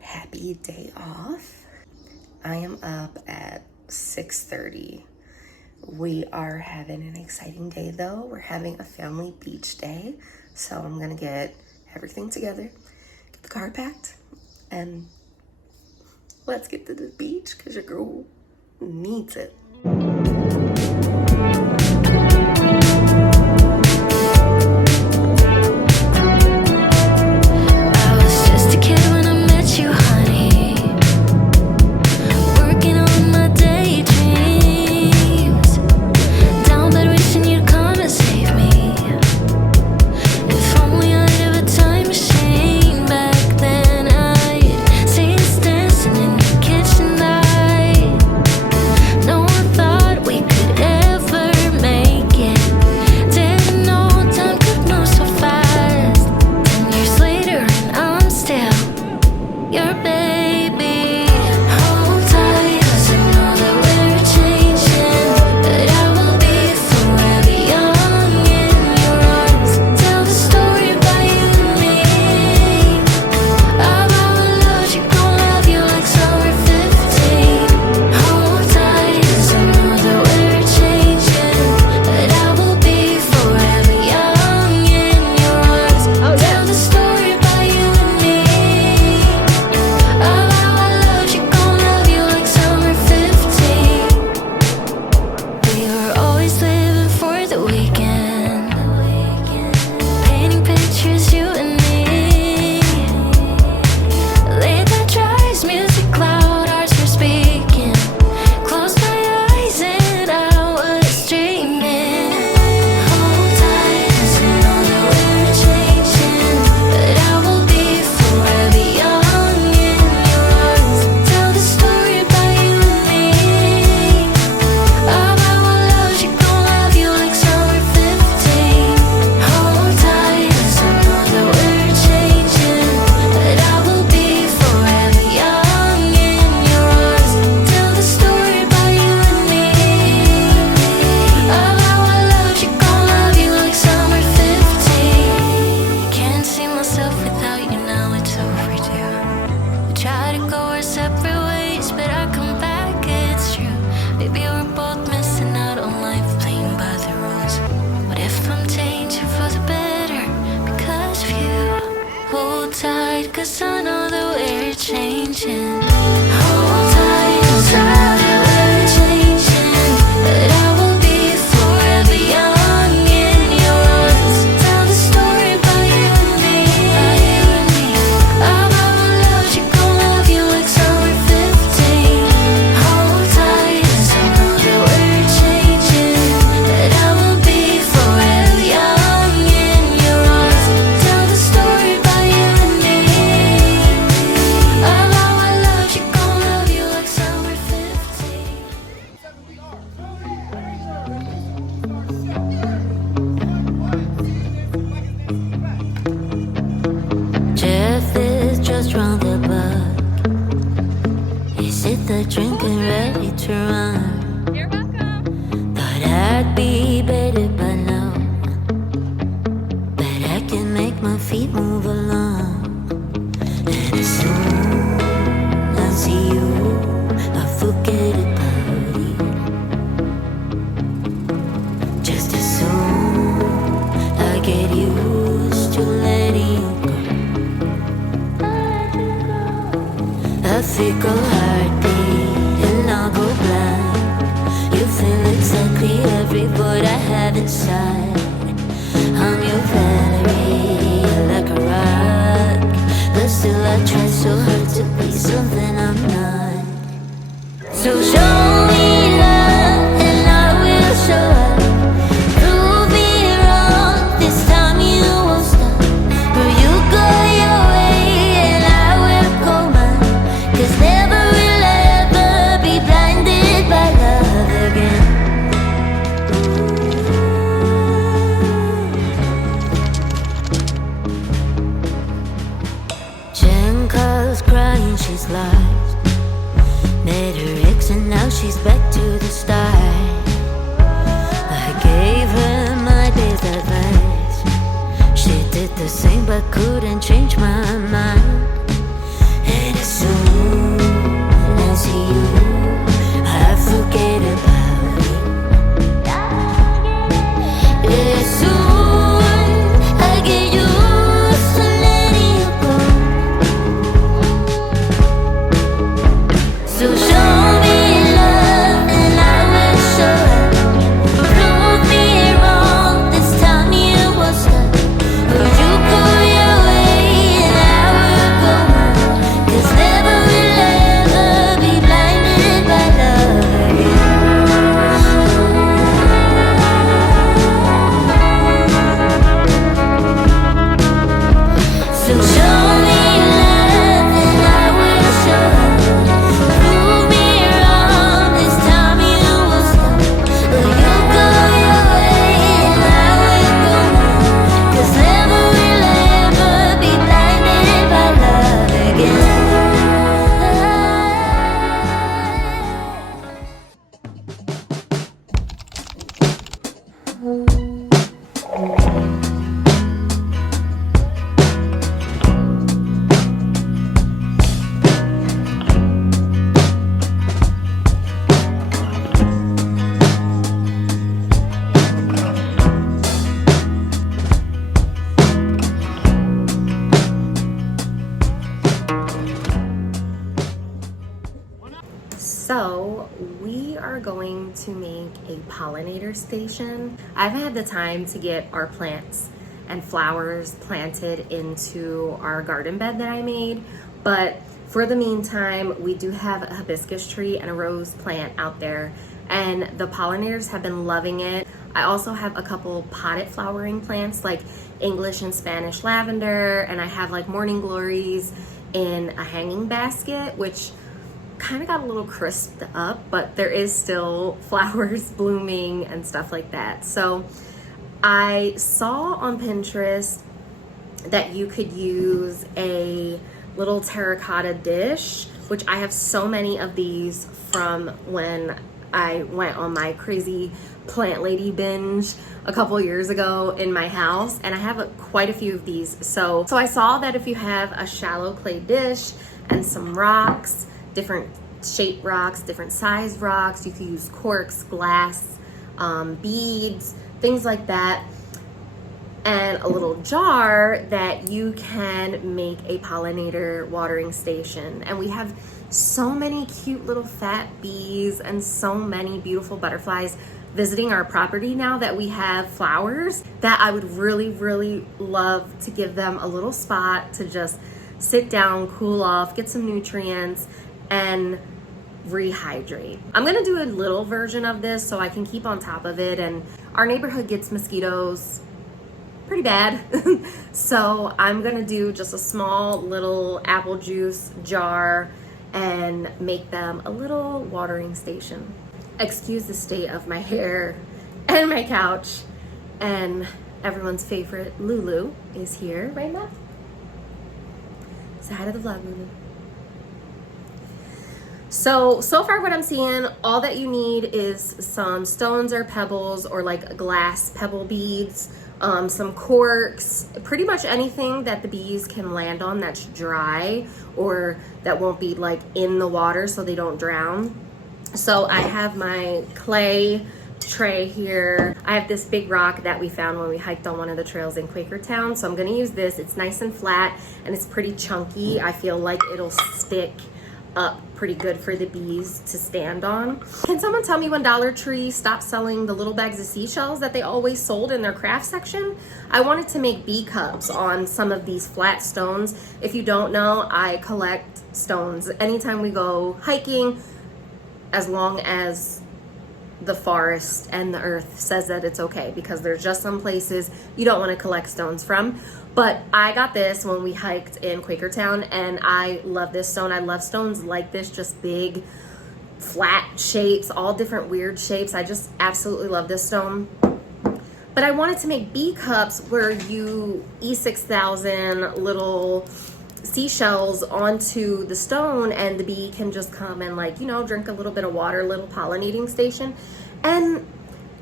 Happy day off. I am up at 6:30. We are having an exciting day though. We're having a family beach day. So I'm gonna get everything together, get the car packed, and let's get to the beach because your girl needs it. Thought get used to letting you go. A fickle heartbeat and I'll go blind. You feel exactly every void I have inside. I'm your Valerie, like a rock, but still I try so hard to be something I'm not. So show me love and I will show up. Prove me wrong, this time you won't stop. Will you go your way and I will go mine? 'Cause never will I ever be blinded by love again. Jen calls crying, she's lost. Met her ex and now she's back to the start. I gave her my best advice. She did the same but couldn't change my mind. And as soon as you, I forget about it. As soon I get used to letting you go. So show me love and I will show up. Prove me wrong, this time you won't stop. Will you go your way and I will go mine? 'Cause never will I ever be blinded by love again. So show me love and I will show up. Prove me wrong, this time you will stop. Will you go your way and I will go mine? 'Cause never will I ever be blinded by love again. So we are going to make a pollinator station. I haven't had the time to get our plants and flowers planted into our garden bed that I made, but for the meantime, we do have a hibiscus tree and a rose plant out there, and the pollinators have been loving it. I also have a couple potted flowering plants like English and Spanish lavender, and I have like morning glories in a hanging basket, which kind of got a little crisped up, but there is still flowers blooming and stuff like that. So I saw on Pinterest that you could use a little terracotta dish, which I have so many of these from when I went on my crazy plant lady binge a couple years ago in my house, and I have quite a few of these. So I saw that if you have a shallow clay dish and some rocks, different shaped rocks, different sized rocks, you could use corks, glass, beads, things like that, and a little jar, that you can make a pollinator watering station. And we have so many cute little fat bees and so many beautiful butterflies visiting our property now that we have flowers, that I would really, really love to give them a little spot to just sit down, cool off, get some nutrients, and rehydrate. I'm gonna do a little version of this so I can keep on top of it, and our neighborhood gets mosquitoes pretty bad. So I'm gonna do just a small little apple juice jar and make them a little watering station. Excuse the state of my hair and my couch, and everyone's favorite Lulu is here right now. Say hi to the vlog, Lulu. So far what I'm seeing, all that you need is some stones or pebbles, or like glass pebble beads, some corks, pretty much anything that the bees can land on that's dry or that won't be like in the water so they don't drown. So I have my clay tray here. I have this big rock that we found when we hiked on one of the trails in Quakertown, so I'm gonna use this. It's nice and flat and it's pretty chunky. I feel like it'll stick up pretty good for the bees to stand on. Can someone tell me when Dollar Tree stopped selling the little bags of seashells that they always sold in their craft section? I wanted to make bee cups on some of these flat stones. If you don't know, I collect stones anytime we go hiking, as long as the forest and the earth says that it's okay, because there's just some places you don't want to collect stones from. But I got this when we hiked in Quakertown, and I love this stone. I love stones like this, just big, flat shapes, all different weird shapes. I just absolutely love this stone. But I wanted to make bee cups where you E6000 little seashells onto the stone, and the bee can just come and, like, you know, drink a little bit of water, little pollinating station. And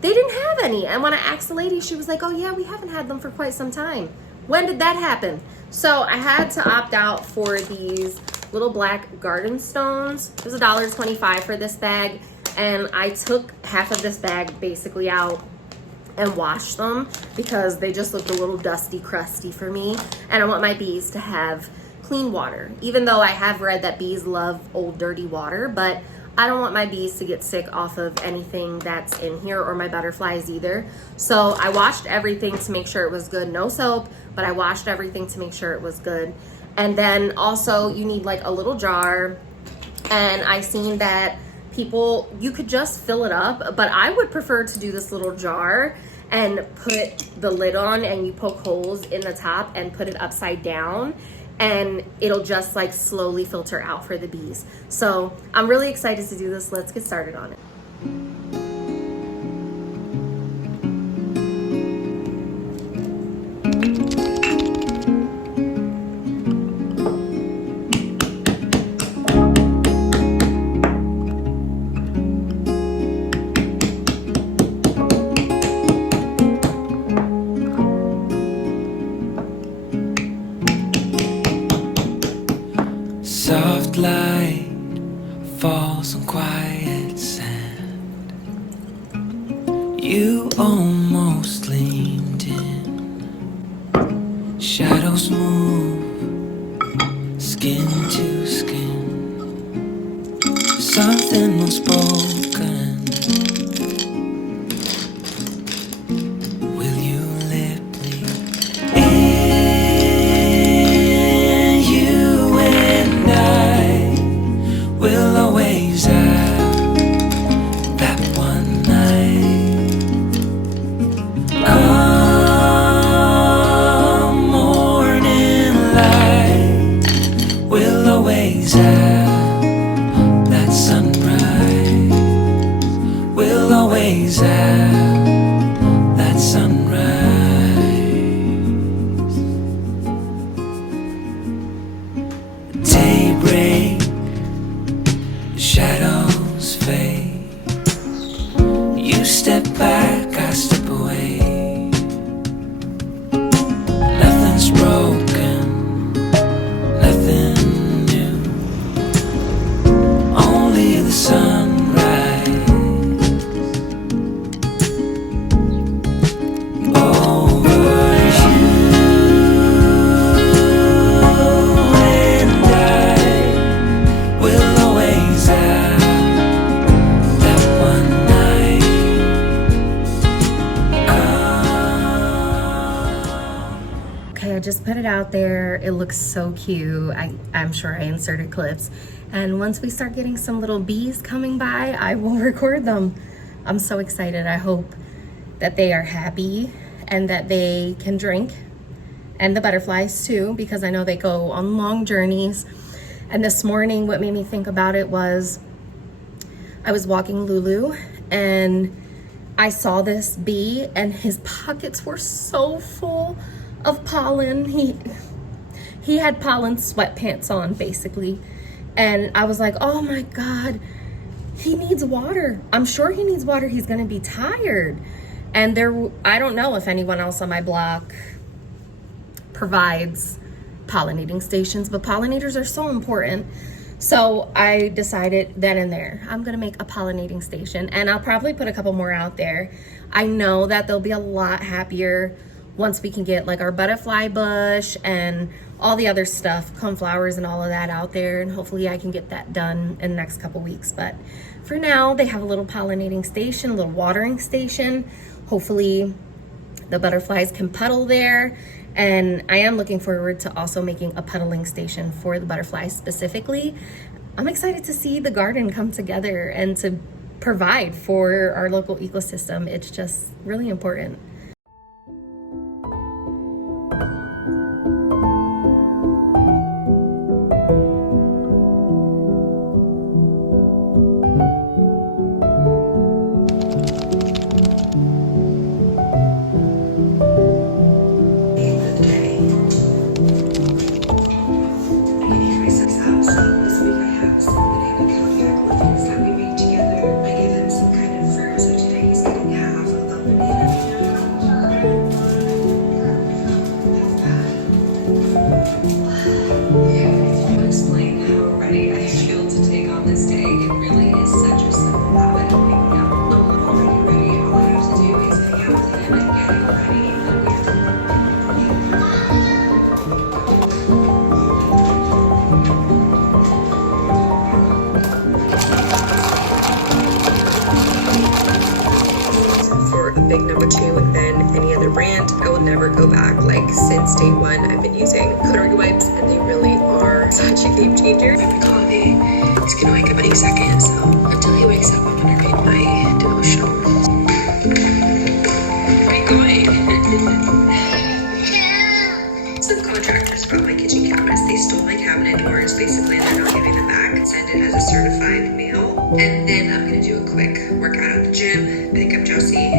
they didn't have any. And when I asked the lady, she was like, oh yeah, we haven't had them for quite some time. When did that happen? So I had to opt out for these little black garden stones. It was $1.25 for this bag, and I took half of this bag basically out and washed them because they just looked a little dusty, crusty for me, and I want my bees to have clean water. Even though I have read that bees love old dirty water, but I don't want my bees to get sick off of anything that's in here, or my butterflies either. So I washed everything to make sure it was good. No soap, but I washed everything to make sure it was good. And then also you need like a little jar, and I seen that people, you could just fill it up, but I would prefer to do this little jar and put the lid on, and you poke holes in the top and put it upside down, and it'll just like slowly filter out for the bees. So I'm really excited to do this. Let's get started on it. Soft light falls on quiet sand. You almost leaned in. Shadows move, skin to skin. Something unspoken. Will you let me in? You and I will always have that one night. Come morning light, we'll always have that sunrise. We'll always have that sunrise. Daybreak, shadows fade. You step back, I step away. Nothing's broken, nothing new. Only the sunrise. Over you and I will always have that one night. Okay, I just put it out there. It looks so cute. I'm sure I inserted clips. And once we start getting some little bees coming by, I will record them. I'm so excited. I hope that they are happy and that they can drink, and the butterflies too, because I know they go on long journeys. And this morning, what made me think about it was I was walking Lulu and I saw this bee, and his pockets were so full of pollen. He had pollen sweatpants on basically. And I was like, oh my God, he needs water. I'm sure he needs water. He's gonna be tired. And I don't know if anyone else on my block provides pollinating stations, but pollinators are so important. So I decided then and there, I'm gonna make a pollinating station, and I'll probably put a couple more out there. I know that they'll be a lot happier once we can get like our butterfly bush and all the other stuff, coneflowers and all of that out there, and hopefully I can get that done in the next couple weeks. But for now, they have a little pollinating station, a little watering station. Hopefully the butterflies can puddle there. And I am looking forward to also making a puddling station for the butterflies specifically. I'm excited to see the garden come together and to provide for our local ecosystem. It's just really important. Big number 2 than any other brand. I will never go back. Like since day 1, I've been using cutlery wipes, and they really are such a game changer. My coffee is gonna wake up any second, so until he wakes up, I'm gonna read my devotional. Where are you going? Subcontractors brought my kitchen cabinets. They stole my cabinet doors, basically, and they're not giving them back. Send it as a certified mail. And then I'm gonna do a quick workout at the gym, pick up Josie,